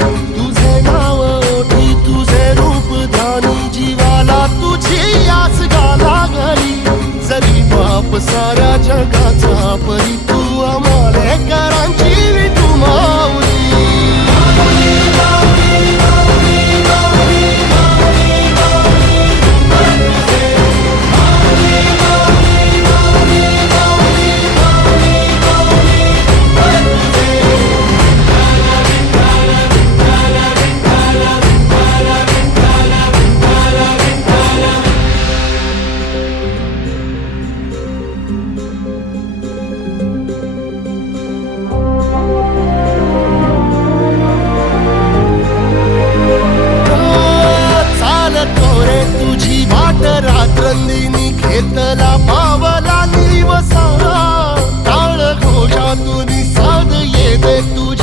Thank you. virtude